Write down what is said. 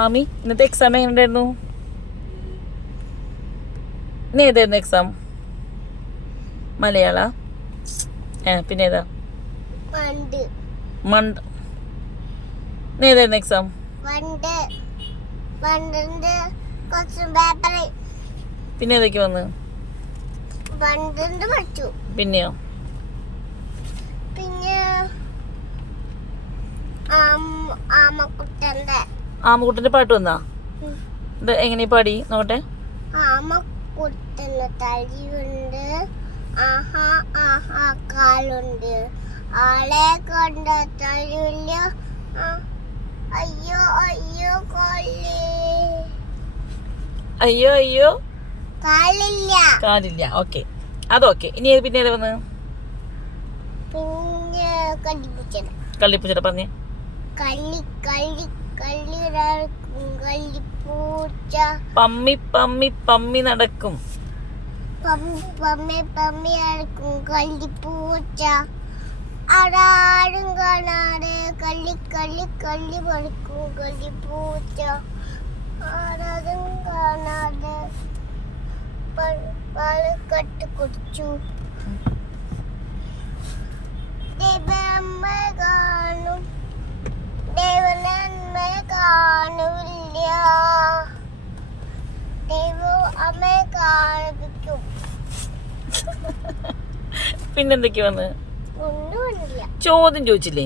ആമി ഇന്നത്തെ എക്സാം എങ്ങനെ ഉണ്ടായിരുന്നു? ഇന്ന് ഏതായിരുന്നു എക്സാം? മലയാള? പിന്നെ ഏതാ? മണ്ട്. ഇന്ന് ഏതായിരുന്നു എക്സാം? പിന്നെ ഏതൊക്കെ വന്ന്? പിന്നെയോ? പിന്നെ ആമക്കുട്ടന്റെ പാട്ട് വന്നാ? എങ്ങനെയാ പാടി നോട്ടെ? ആമക്കുട്ടന് തടിയുണ്ട്, ആഹാ ആഹാ കാലുണ്ട്, ആളെ കൊണ്ട് തടിയില്ല, അയ്യോ അയ്യോ കാലേ, അയ്യോ അയ്യോ കാലില്ല. ഓക്കെ, അതൊക്കെ. ഇനി പിന്നെ ഏതാ വന്ന്? പിന്നെ കള്ളിപ്പൂച്ചയുടെ പറഞ്ഞേ. കള്ളിപ്പൂച്ച പമ്മി പമ്മി പമ്മി നടക്കും. പമ്മി പമ്മി നടക്കും കള്ളിപ്പൂച്ച, ആടാടും കാണാതെ കള്ളി പറിക്കും കള്ളിപ്പൂച്ച, ആടാടും കാണാതെ പാല് കട്ട് കുടിച്ചു. ദൈവമ്മ കാണും, ദൈവനന്മ കാണൂല്ല, ദൈവം അമ്മയെ കാണിപ്പിക്കും. പിന്നെന്തൊക്കെയാ വന്ന്? ഒന്നും ചോദ്യം ചോദിച്ചില്ലേ?